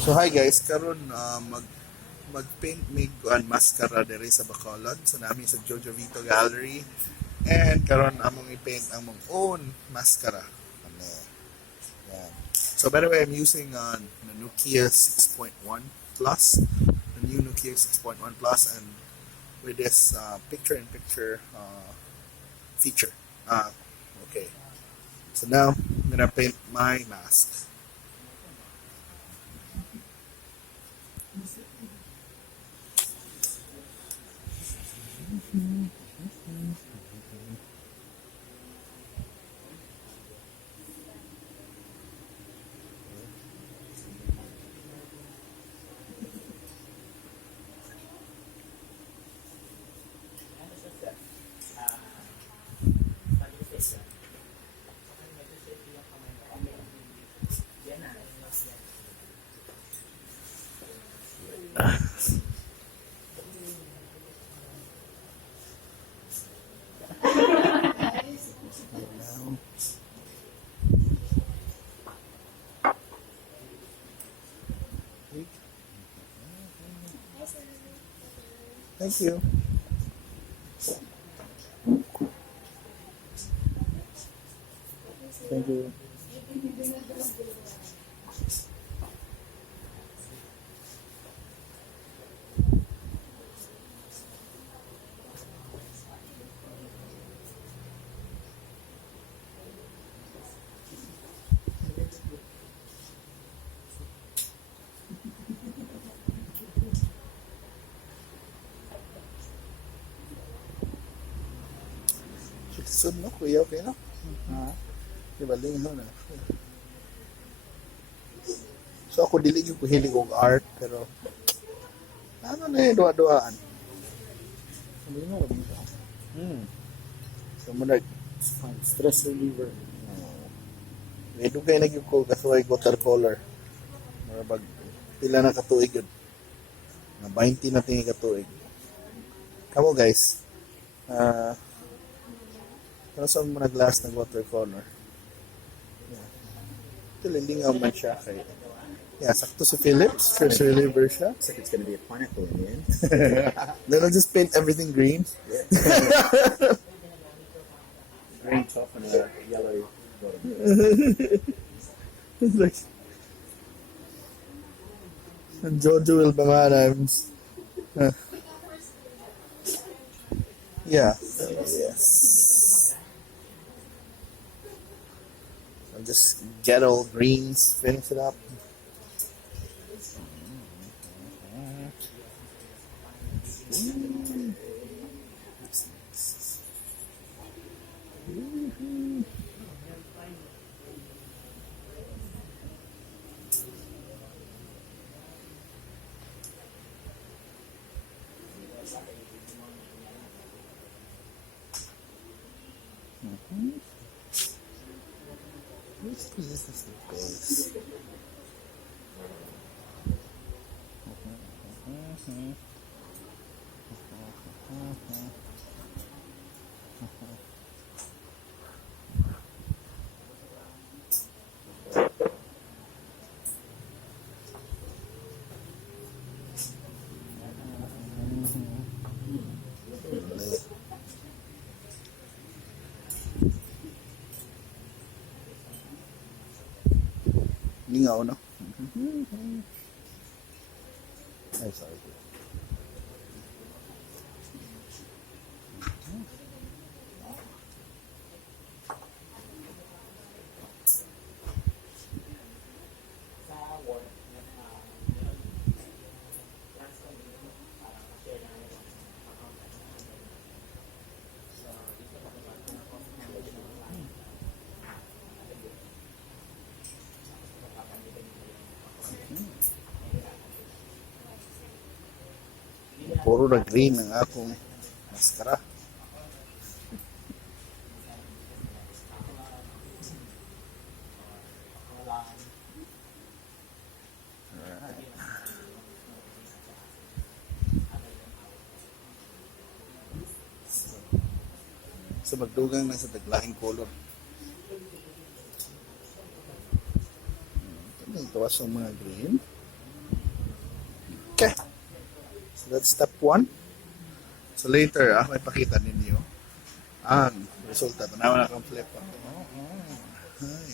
So hi guys, karon mag-paint mig and mascara diri sa Bacolod. So nami sa Jojo Vito Gallery and karon among i-paint among own mascara. Ano, yan. So by the way, I'm using the Nokia 6.1 Plus, the new Nokia 6.1 Plus, and with this picture-in-picture feature. Okay. So now I'm gonna paint my mask. Thank you. Thank you. Sunod no, kuya, okay no? Di ba, lingaw na. So ako dili yung kuhilig og art, pero ano na yung duwa-duwaan. Sabi mo, dito. So muna, stress reliever. May dugay na yung ko kasuway watercolor. Marabag, pila na katuig yun. Na 20 na tingin katuig. Kamo guys, pero saan mo nag-last ng watercolor? Yeah. Ito, lingaw man siya. Kay, yeah, sakto si Philips. Stress reliever siya. Looks like it's going to be a pineapple in the end. Then I'll just paint everything green. Yeah. Green top and a yellow bottom. It's like, and Jojo will bangana. Yeah. Yes. I'll just get all greens, finish it up. This is the base. Lingaw, no? Ay, sorry. Puro na green ang akong maskara. So magdugang na sa taglaing color. Ito na ito sa mga green. Okay. So that's step 1. So later, may pakita ninyo ang resulta. Tanawa na kang flip. Hi.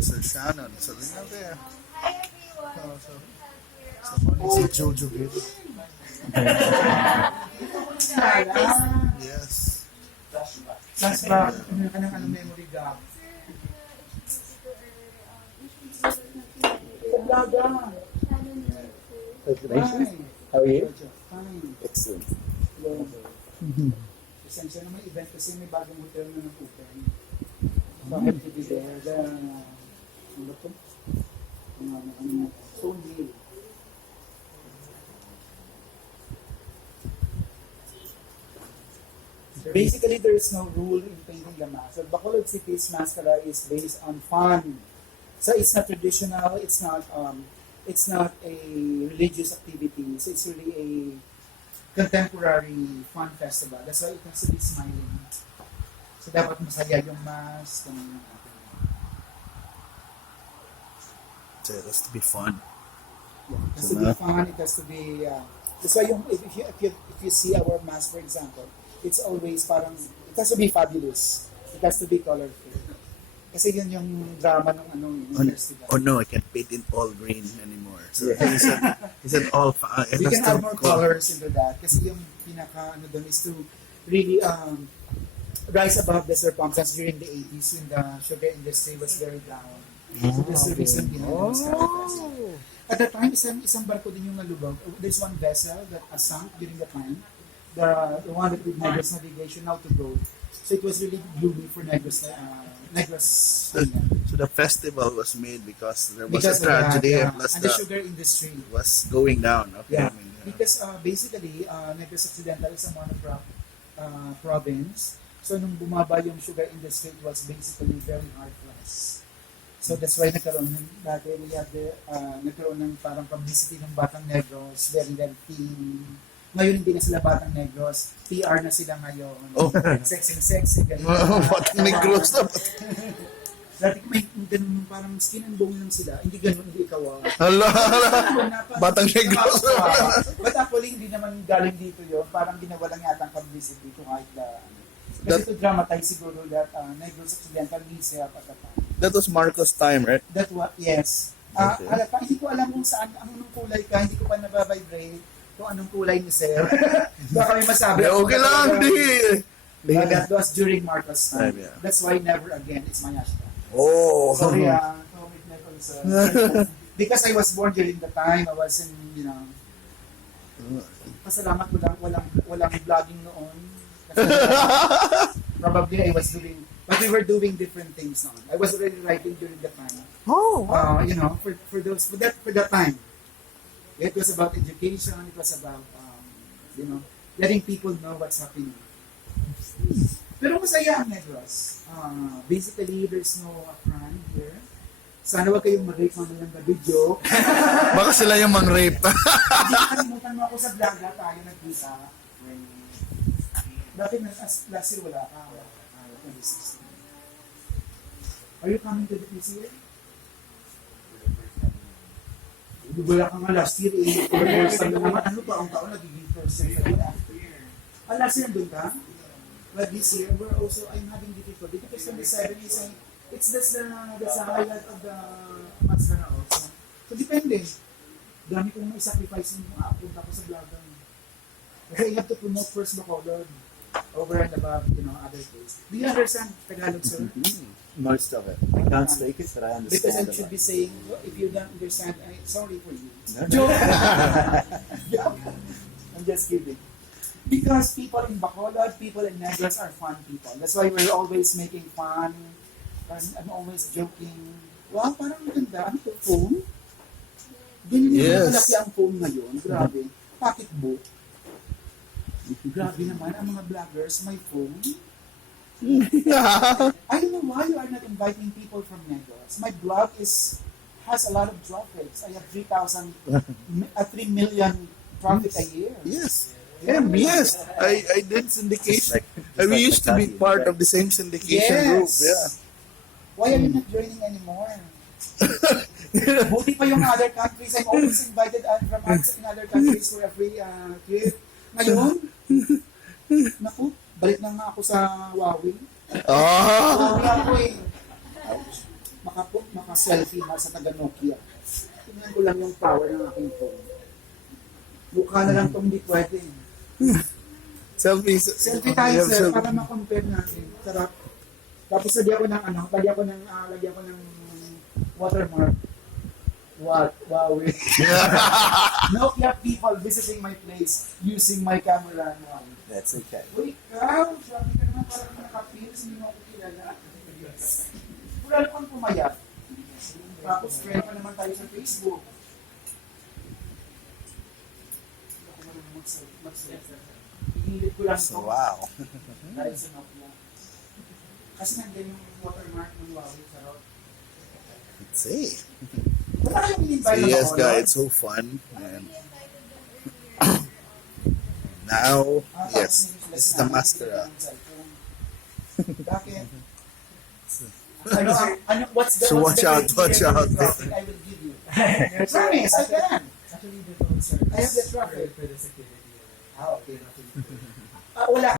Sir Shannon. So, lino there. So morning si Jojo Vito. Yes. Flashback, ano memory gap. Sablaga. Congratulations. How are you? Fine. Excellent. Pasensya na may event kasi may bagong hotel na nag-open. So I have to be there. Ano to? Sunday. Basically, there is no rule in painting the mask. So Bacolod City's Masskara is based on fun. So it's not traditional. It's not a religious activity. So it's really a contemporary fun festival. That's why it has to be smiling. So dapat masaya yung mask. So it has to be fun. Yeah, it has to be fun. It has to be. That's why if you see our mask, for example, it's always parang, it has to be fabulous. It has to be colorful. Kasi yun yung drama ng festival. Oh no, I can't paint in all green anymore. So he said all. We can add more colors into that. Kasi yung doon is to really rise above the circumstance during the 80s when the sugar industry was very down. So there's the reason behind the Masskara Festival. At the time, isang barko din yung nalubog. There's one vessel that sunk during the time. The one that with Negros navigation, now to go. So it was really gloomy for Negros. So the festival was made because there was Because a tragedy of that, plus and the sugar industry. was going down. Okay, Yeah, I mean, because basically, Negros Occidental is a province. So nung bumaba yung sugar industry, it was basically very hard for us. So that's why nagkaroon ng parang publicity ng Batang Negros, very very thin. Ngayon hindi na sila Batang Negros, PR na sila ngayon. Oh. Sexy, ganun. Batang Negros na. Dati may ganun, parang skin and bone lang sila. Hindi ganun, hindi ikaw. Hala. Batang Negros. But actually, hindi naman galing dito yon. Parang ginawa lang yata ang publicity to hide the... Kasi to dramatize siguro that Negros Occidental needs help at the time. That was Marcos' time, right? That what? Yes. Okay. Hindi ko alam kung saan, anong kulay ka, hindi ko pa nababibrate kung anong kulay ni Sir. Baka may masabi. Okay lang, di. That was during Marcos' time. Yeah. That's why never again, it's my hashtag. Oh. Sorry, Tomit Nichols. Because I was born during the time, I was in, pasalamat walang vlogging noon. Probably I was doing, but we were doing different things noon. I was already writing during the time. Oh. For that time. It was about education, it was about, letting people know what's happening. Pero masaya ang Negros. Basically, there's no crime here. Sana wag kayong mag-rape mo ng video. Baka sila yung mang-rape. Hindi nakalimutan mo ako sa vlog na tayo nagkita. Dati last year wala ka. 2016. Are you coming to this year? Wala ka nga last year eh. First time na naman. Ano pa ang taon nagiging first year? Last year doon ka? But this year, I'm having difficulty because 27 is that's the highlight of the Masskara also. So depende. Dami kong may sacrifice yung punta ko sa vlogan. Kasi I have to promote first Bacolod over and above, other things. Do you understand Tagalog, sir? Most of it. I can't speak it, but I understand Because I it. should be saying, if you don't understand, I'm sorry for you. No. I'm just kidding. Because people in Bacolod, people in Negros are fun people. That's why we're always making fun. I'm always joking. Wow, parang maganda. Ano to, phone? Ganyan yung malaki ang phone ngayon. Grabe. Pocketbook. Grabe naman, ang mga vloggers may phone. I don't know why you are not inviting people from Negros. My blog has a lot of traffic. I have 3 million traffic a year. Yes. Yes. I did syndication. We used to be part of the same syndication group. Yeah. Why are you not joining anymore? Buti pa yung other countries. I'm always invited from in other countries for a free trip. Ngayon, naku, balik na nga ako sa Huawei. Oh! Huawei ako eh. Maka-selfie na sa taga Nokia. Tingnan ko lang yung power ng aking phone. Mukha na lang itong hindi pwede. Selfie. Selfie tayo, sir, para ma-compare natin. Sarap. Tapos lagyan ko ng lagyan ko ng watermark. What? Wow. Nokia people visiting my place using my camera now. That's okay. Uy, ikaw, sabi ka naman parang nakapils, hindi mo ako kilala. Wala naman pumayat. Tapos friend pa naman tayo sa Facebook. Ako naman mag-selfie. Pinilit ko lang ito. Wow. Dahil sa Nokia. Kasi nandiyan yung watermark ng Huawei sa road. Let's see. Wala kayong in-invite na Yes, Bacolod? guys, it's so fun. And now, yes, this is the Masskara. Bakit? What's the So watch out, watch out. traffic I will give you? Promise, I can. Actually, they don't, sir. I have the traffic. For the security. Ah, okay. Wala